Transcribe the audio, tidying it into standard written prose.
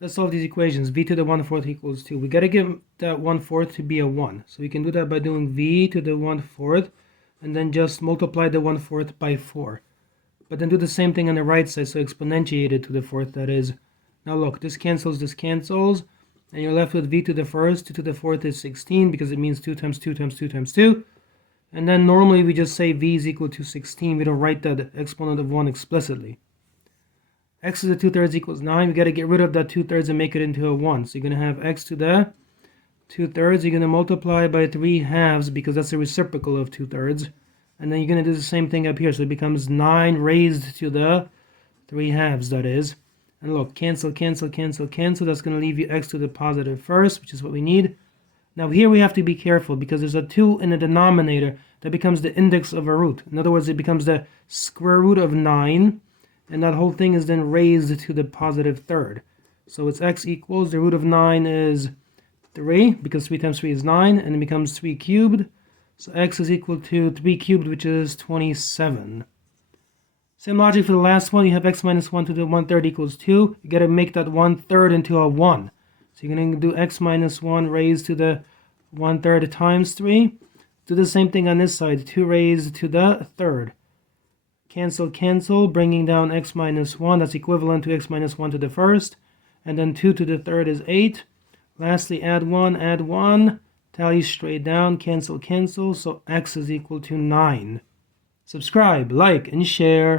Let's solve these equations. V to the 1/4 equals 2. We got to get that 1/4 to be a 1. So we can do that by doing V to the 1/4 and then just multiply the 1/4 by 4. But then do the same thing on the right side, so exponentiate it to the 4th, that is. Now look, this cancels, and you're left with V to the 1st. 2 to the 4th is 16 because it means 2 times 2 times 2 times 2. And then normally we just say V is equal to 16. We don't write that exponent of 1 explicitly. X to the 2/3 equals 9. We got to get rid of that 2/3 and make it into a 1. So you're going to have x to the 2/3. You're going to multiply by 3/2 because that's the reciprocal of 2/3. And then you're going to do the same thing up here. So it becomes 9 raised to the 3/2, that is. And look, cancel, cancel, cancel, cancel. That's going to leave you x to the positive first, which is what we need. Now here we have to be careful because there's a 2 in the denominator that becomes the index of a root. In other words, it becomes the square root of 9. And that whole thing is then raised to the positive third. So it's x equals, the root of 9 is 3, because 3 times 3 is 9, and it becomes 3 cubed. So x is equal to 3 cubed, which is 27. Same logic for the last one. You have x minus 1 to the 1/3 equals 2. You got to make that 1/3 into a 1. So you're going to do x minus 1 raised to the 1/3 times 3. Do the same thing on this side, 2 raised to the 3rd. Cancel, cancel, bringing down x minus 1. That's equivalent to x minus 1 to the 1st. And then 2 to the 3rd is 8. Lastly, add 1, tally straight down, cancel, cancel. So x is equal to 9. Subscribe, like, and share.